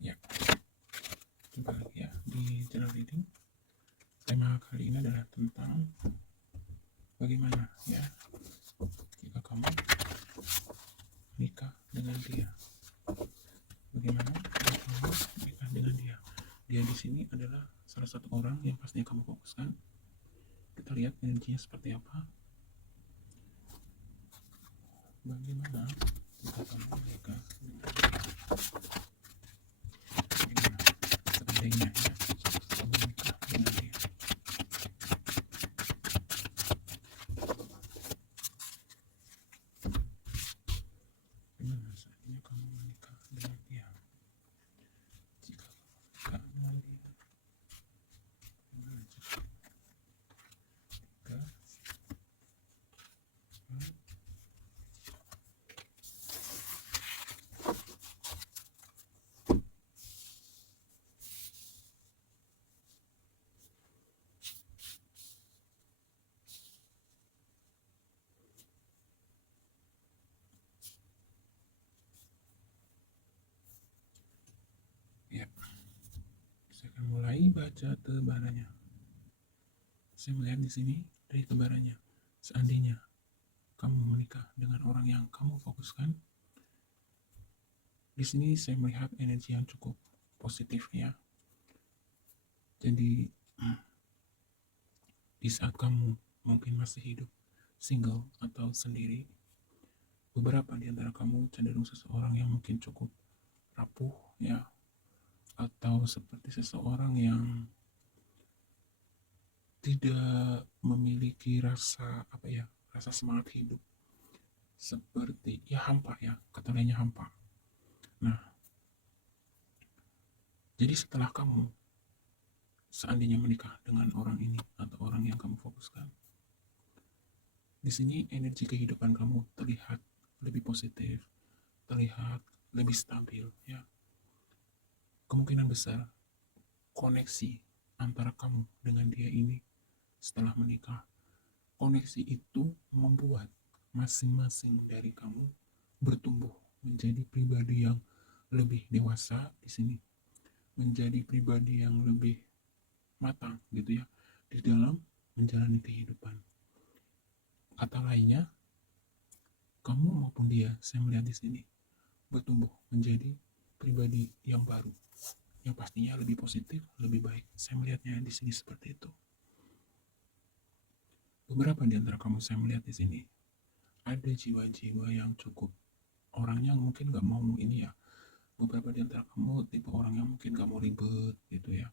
Ya, coba ya di channel reading. Tema kali ini adalah tentang bagaimana ya jika kamu menikah dengan dia. Bagaimana jika kamu menikah dengan dia? Dia di sini adalah salah satu orang yang pastinya kamu fokuskan. Kita lihat energinya seperti apa. Bagaimana jika kamu menikah dengan dia? Bagaimana seandainya ya kamu menikah dengan dia? Bagaimana seandainya kamu menikah dengan dia? Jika kamu menikah dengan dia, bagaimana jika tiga, empat, ya, saya akan mulai baca tebarannya. Saya melihat di sini dari tebarannya. Seandainya kamu menikah dengan orang yang kamu fokuskan, di sini saya melihat energi yang cukup positif ya. Jadi di saat kamu mungkin masih hidup single atau sendiri, beberapa di antara kamu cenderung seseorang yang mungkin cukup rapuh ya, atau seperti seseorang yang tidak memiliki rasa rasa semangat hidup, seperti ya hampa ya, kata lainnya hampa. Nah, jadi setelah kamu seandainya menikah dengan orang ini atau orang yang kamu fokuskan, di sini energi kehidupan kamu terlihat lebih positif, terlihat lebih stabil ya. Kemungkinan besar koneksi antara kamu dengan dia ini setelah menikah, koneksi itu membuat masing-masing dari kamu bertumbuh menjadi pribadi yang lebih dewasa di sini, menjadi pribadi yang lebih matang gitu ya di dalam menjalani kehidupan. Kata lainnya, kamu maupun dia, saya melihat di sini bertumbuh menjadi pribadi yang baru, yang pastinya lebih positif, lebih baik. Saya melihatnya di sini seperti itu. Beberapa di antara kamu saya melihat di sini ada jiwa-jiwa yang cukup orangnya mungkin nggak mau ini ya. Beberapa di antara kamu tipe orang yang mungkin nggak mau ribet gitu ya.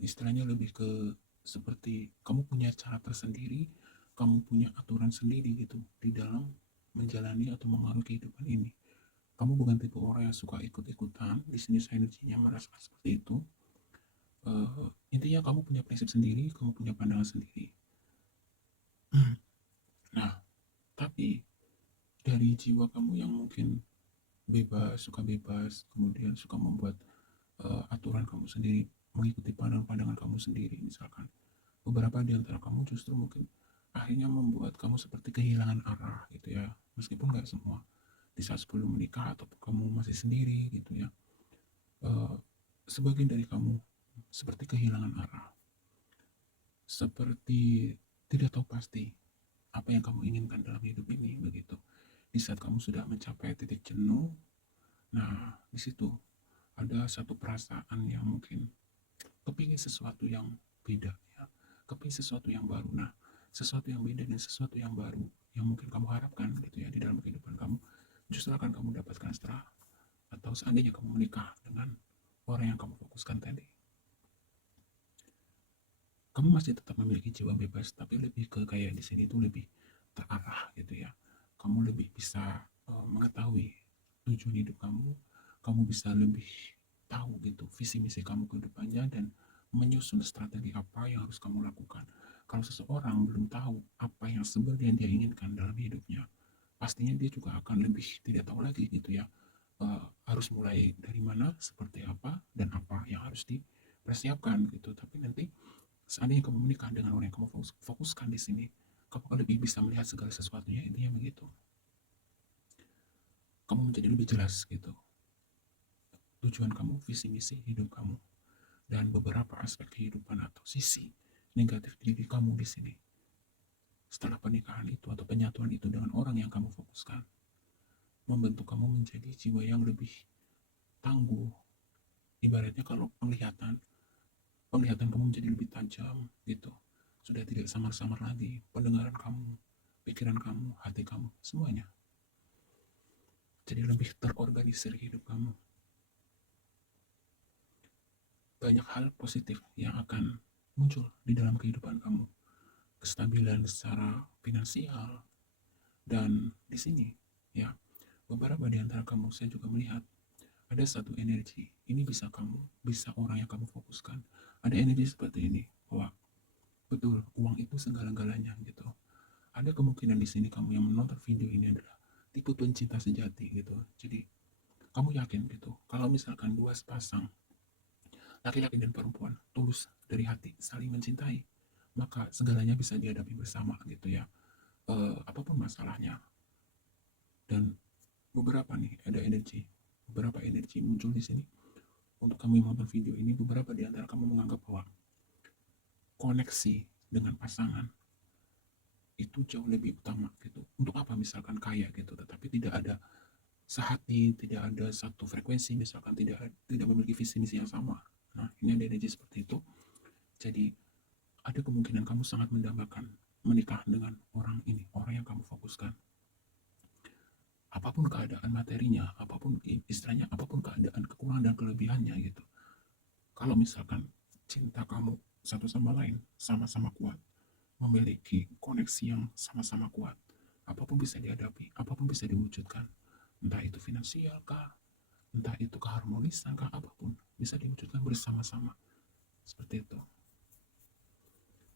Istilahnya lebih ke seperti kamu punya cara tersendiri, kamu punya aturan sendiri gitu di dalam menjalani atau mengalami kehidupan ini. Kamu bukan tipe orang yang suka ikut-ikutan. Di sini saya energinya merasakan seperti itu. Intinya kamu punya prinsip sendiri, kamu punya pandangan sendiri. Nah, tapi dari jiwa kamu yang mungkin suka bebas, kemudian suka membuat aturan kamu sendiri, mengikuti pandangan-pandangan kamu sendiri, misalkan beberapa di antara kamu justru mungkin akhirnya membuat kamu seperti kehilangan arah gitu ya, meskipun nggak semua. Di saat sebelum menikah ataupun kamu masih sendiri gitu ya, uh, sebagian dari kamu seperti kehilangan arah, seperti tidak tahu pasti apa yang kamu inginkan dalam hidup ini begitu. Di saat kamu sudah mencapai titik jenuh, nah di situ ada satu perasaan yang mungkin kepingin sesuatu yang beda ya, kepingin sesuatu yang baru. Nah, sesuatu yang beda dan sesuatu yang baru yang mungkin kamu harapkan gitu ya di dalam kehidupan kamu, justru akan kamu dapatkan setelah atau seandainya kamu menikah dengan orang yang kamu fokuskan tadi. Kamu masih tetap memiliki jiwa bebas, tapi lebih ke kayak di sini tuh lebih terarah gitu ya. Kamu lebih bisa mengetahui tujuan hidup kamu, kamu bisa lebih tahu gitu visi misi kamu ke depannya dan menyusun strategi apa yang harus kamu lakukan. Kalau seseorang belum tahu apa yang sebenarnya dia inginkan dalam hidupnya, pastinya dia juga akan lebih tidak tahu lagi gitu ya. Harus mulai dari mana, seperti apa, dan apa yang harus dipersiapkan gitu. Tapi nanti seandainya kamu menikah dengan orang yang kamu fokuskan di sini, kamu akan lebih bisa melihat segala sesuatunya, intinya begitu. Kamu menjadi lebih jelas gitu. tujuan kamu, visi misi hidup kamu, dan beberapa aspek kehidupan atau sisi negatif diri kamu di sini. Setelah pernikahan itu atau penyatuan itu dengan orang yang kamu fokuskan, membentuk kamu menjadi jiwa yang lebih tangguh. Ibaratnya kalau penglihatan kamu menjadi lebih tajam gitu. Sudah tidak samar-samar lagi pendengaran kamu, pikiran kamu, hati kamu, semuanya. Jadi lebih terorganisir hidup kamu. Banyak hal positif yang akan muncul di dalam kehidupan kamu. Kestabilan secara finansial, dan di sini ya, beberapa di antara kamu saya juga melihat ada satu energi. Ini bisa kamu, bisa orang yang kamu fokuskan. Ada energi seperti ini, bahwa betul uang itu segala-galanya gitu. Ada kemungkinan di sini kamu yang menonton video ini adalah tipe pencinta sejati gitu. Jadi kamu yakin gitu, kalau misalkan dua sepasang laki-laki dan perempuan tulus dari hati saling mencintai, maka segalanya bisa dihadapi bersama gitu ya. Apapun masalahnya. Dan beberapa nih ada beberapa energi muncul di sini. Untuk kami menonton video ini, beberapa di antara kamu menganggap bahwa koneksi dengan pasangan itu jauh lebih utama gitu. Untuk apa misalkan kaya gitu, tetapi tidak ada sehati, tidak ada satu frekuensi, misalkan tidak memiliki visi misi yang sama. Nah, ini ada energi seperti itu. Jadi ada kemungkinan kamu sangat mendambakan menikah dengan orang ini, orang yang kamu fokuskan. Apapun keadaan materinya, apapun istilahnya, apapun keadaan kekurangan dan kelebihannya gitu. Kalau misalkan cinta kamu satu sama lain sama-sama kuat, memiliki koneksi yang sama-sama kuat, apapun bisa dihadapi, apapun bisa diwujudkan. Entah itu finansial kah, entah itu keharmonisan kah, apapun bisa diwujudkan bersama-sama. Seperti itu.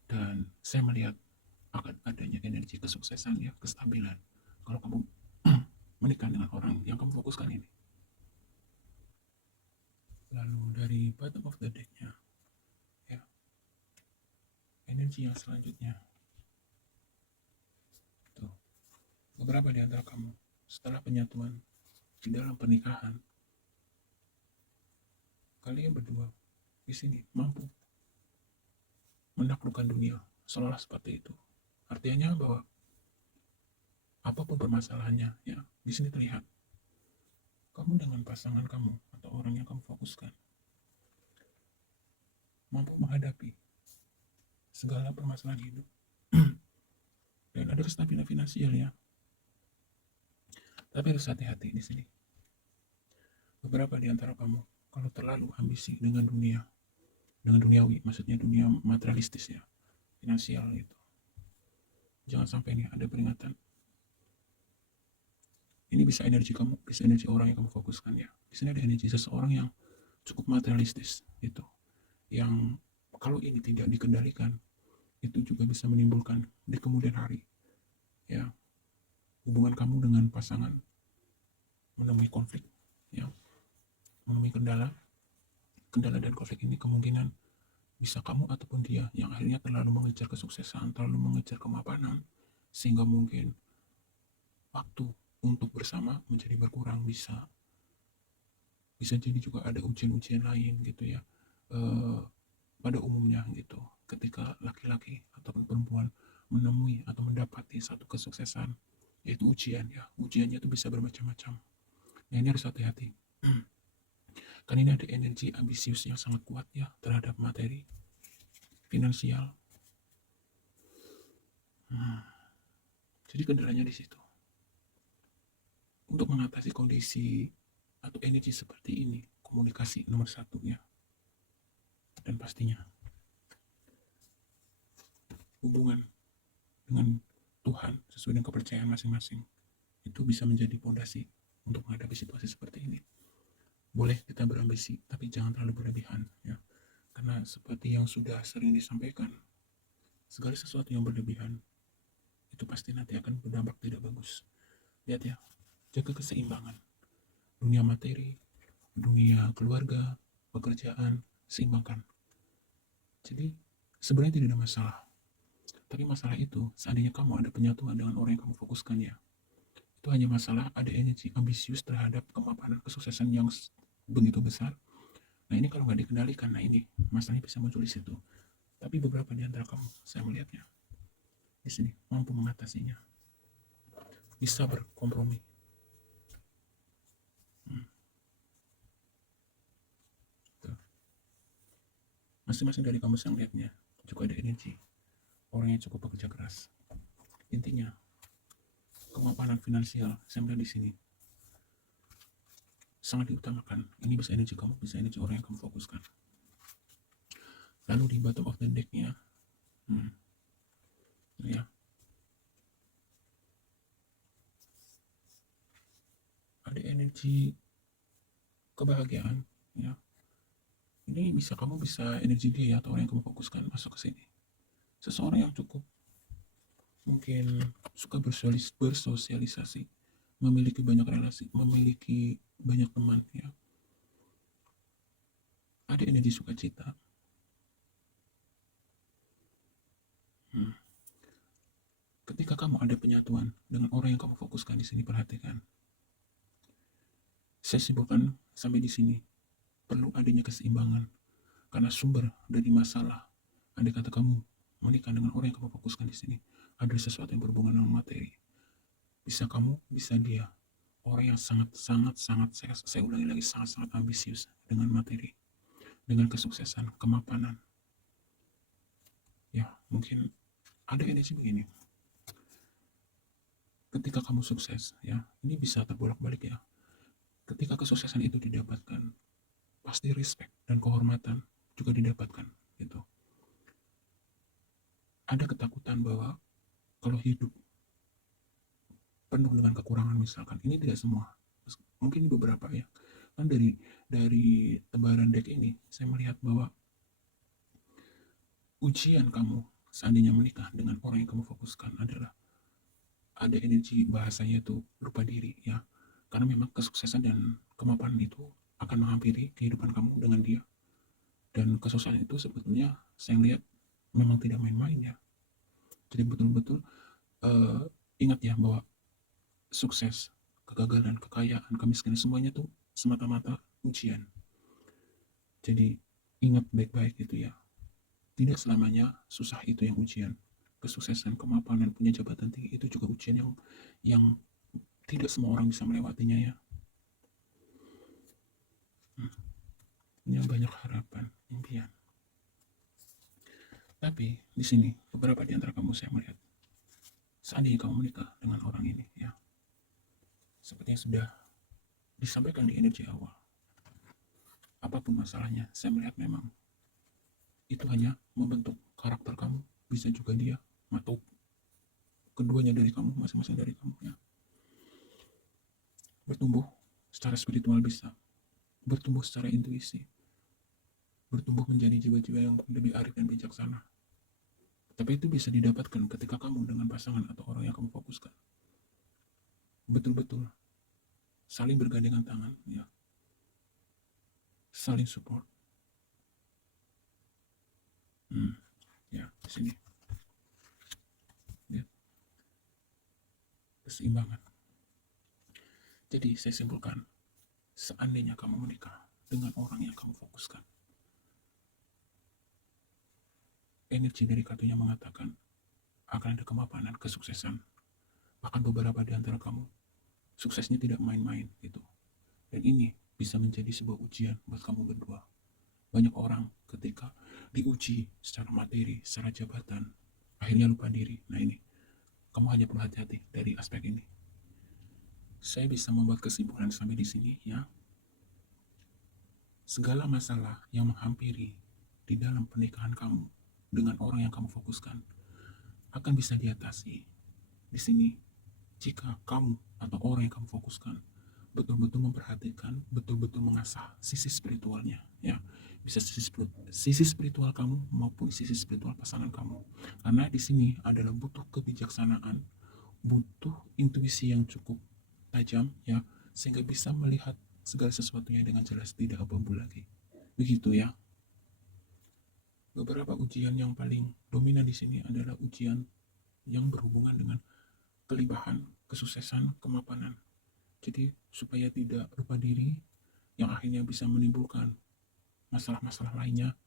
Dan saya melihat akan adanya energi kesuksesan ya, kestabilan. Kalau kamu menikah dengan orang yang kamu fokuskan ini. Lalu dari bottom of the deck-nya, ya, energi yang selanjutnya. Tuh, beberapa di antara kamu setelah penyatuan di dalam pernikahan, kalian berdua di sini mampu menaklukkan dunia, seolah seperti itu. Artinya bahwa apapun permasalahannya, ya, di sini terlihat kamu dengan pasangan kamu atau orang yang kamu fokuskan mampu menghadapi segala permasalahan hidup dan ada kestabilan finansial ya. Tapi harus hati-hati di sini. Beberapa di antara kamu kalau terlalu ambisi dengan duniawi, maksudnya dunia materialistis ya, finansial itu. Jangan sampai nih ada peringatan. Ini bisa energi kamu, bisa energi orang yang kamu fokuskan ya. Di sini ada energi seseorang yang cukup materialistis itu, yang kalau ini tidak dikendalikan, itu juga bisa menimbulkan di kemudian hari ya, hubungan kamu dengan pasangan menemui konflik ya, menemui kendala dan konflik ini kemungkinan bisa kamu ataupun dia yang akhirnya terlalu mengejar kesuksesan, terlalu mengejar kemapanan, sehingga mungkin waktu untuk bersama menjadi berkurang. Bisa jadi juga ada ujian-ujian lain gitu ya. Pada umumnya gitu, ketika laki-laki ataupun perempuan menemui atau mendapati satu kesuksesan, yaitu ujian ya, ujiannya itu bisa bermacam-macam. Nah, ini harus hati-hati. Karena ini ada energi ambisius yang sangat kuat ya terhadap materi, finansial. Jadi kendalanya di situ. Untuk mengatasi kondisi atau energi seperti ini, komunikasi nomor satu ya. Dan pastinya hubungan dengan Tuhan sesuai dengan kepercayaan masing-masing itu bisa menjadi fondasi untuk menghadapi situasi seperti ini. Boleh kita berambisi, tapi jangan terlalu berlebihan ya. Karena seperti yang sudah sering disampaikan, segala sesuatu yang berlebihan itu pasti nanti akan berdampak tidak bagus. Lihat ya, jaga keseimbangan. Dunia materi, dunia keluarga, pekerjaan, seimbangkan. Jadi sebenarnya tidak ada masalah. Tapi masalah itu, seandainya kamu ada penyatuan dengan orang yang kamu fokuskan ya, itu hanya masalah ada energi ambisius terhadap kemapanan kesuksesan yang begitu besar. Nah ini kalau nggak dikendalikan, nah ini masalahnya bisa muncul di situ. Tapi beberapa di antara kamu, saya melihatnya di sini mampu mengatasinya, bisa berkompromi. Hmm, tuh. Masing-masing dari kamu saya melihatnya juga ada energi orang yang cukup bekerja keras. Intinya kemapanan finansial saya melihat di sini sangat diutamakan. Ini bisa energi kamu, bisa energi orang yang kamu fokuskan. Lalu di bottom of the deck-nya, ya, ada energi kebahagiaan, ya. Ini bisa energi dia atau orang yang kamu fokuskan masuk ke sini. Seseorang yang cukup mungkin suka bersosialisasi, memiliki banyak relasi, memiliki banyak teman, ya. Ada energi sukacita. Hmm. Ketika kamu ada penyatuan dengan orang yang kamu fokuskan di sini, perhatikan. Saya simpulkan sampai di sini, perlu adanya keseimbangan. Karena sumber dari masalah, andai kata kamu menikah dengan orang yang kamu fokuskan di sini, ada sesuatu yang berhubungan dengan materi. Bisa kamu, bisa dia. Orang yang sangat, saya ulangi lagi, sangat ambisius dengan materi, dengan kesuksesan, kemapanan. Ya, mungkin ada energi begini. Ketika kamu sukses, ya, ini bisa terbolak-balik ya. Ketika kesuksesan itu didapatkan, pasti respect dan kehormatan juga didapatkan, gitu. Ada ketakutan bahwa kalau hidup penuh dengan kekurangan misalkan, ini tidak semua, mungkin beberapa ya. Kan dari tebaran deck ini saya melihat bahwa ujian kamu seandainya menikah dengan orang yang kamu fokuskan adalah ada energi bahasanya itu lupa diri ya, karena memang kesuksesan dan kemapanan itu akan menghampiri kehidupan kamu dengan dia, dan kesuksesan itu sebetulnya saya lihat memang tidak main-main ya. Jadi betul-betul ingat ya bahwa sukses, kegagalan, kekayaan, kemiskinan semuanya tuh semata-mata ujian. Jadi ingat baik-baik gitu ya, tidak selamanya susah itu yang ujian. Kesuksesan, kemapanan, punya jabatan tinggi itu juga ujian yang tidak semua orang bisa melewatinya ya. Punya banyak harapan, impian. Tapi di sini beberapa di antara kamu saya melihat, seandainya kamu menikah dengan orang ini ya, seperti yang sudah disampaikan di energi awal, apapun masalahnya, saya melihat memang itu hanya membentuk karakter kamu, bisa juga dia atau keduanya dari kamu, masing-masing dari kamu ya. Bertumbuh secara spiritual bisa, bertumbuh secara intuisi, bertumbuh menjadi jiwa-jiwa yang lebih arif dan bijaksana. Tapi itu bisa didapatkan ketika kamu dengan pasangan atau orang yang kamu fokuskan betul-betul saling bergandengan tangan ya, saling support. Ya, di sini lihat keseimbangan. Jadi saya simpulkan, seandainya kamu menikah dengan orang yang kamu fokuskan, energi dari kartunya mengatakan akan ada kemapanan, kesuksesan. Bahkan beberapa di antara kamu suksesnya tidak main-main gitu. Dan ini bisa menjadi sebuah ujian buat kamu berdua. Banyak orang ketika diuji secara materi, secara jabatan, akhirnya lupa diri. Nah ini, kamu hanya perlu hati-hati dari aspek ini. Saya bisa membuat kesimpulan sampai di sini ya. Segala masalah yang menghampiri di dalam pernikahan kamu dengan orang yang kamu fokuskan akan bisa diatasi di sini jika kamu atau orang yang kamu fokuskan betul-betul memperhatikan, betul-betul mengasah sisi spiritualnya ya. Bisa sisi spiritual kamu maupun sisi spiritual pasangan kamu. Karena di sini adalah butuh kebijaksanaan, butuh intuisi yang cukup tajam ya, sehingga bisa melihat segala sesuatunya dengan jelas, tidak abu-abu lagi. Begitu ya. Beberapa ujian yang paling dominan di sini adalah ujian yang berhubungan dengan kelimpahan, kesuksesan, kemapanan. Jadi supaya tidak lupa diri, yang akhirnya bisa menimbulkan masalah-masalah lainnya.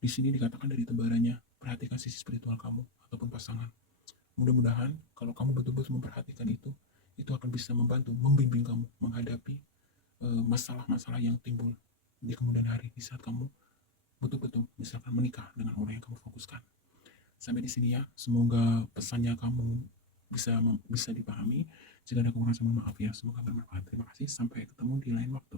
Di sini dikatakan dari tebarannya, perhatikan sisi spiritual kamu ataupun pasangan. Mudah-mudahan kalau kamu betul-betul memperhatikan itu akan bisa membantu, membimbing kamu menghadapi masalah-masalah yang timbul di kemudian hari di saat kamu betul-betul misalkan menikah dengan orang yang kamu fokuskan. Sampai di sini ya, semoga pesannya kamu bisa dipahami. Jika ada kekurangan, mohon maaf ya. Semoga bermanfaat. Terima kasih. Sampai ketemu di lain waktu.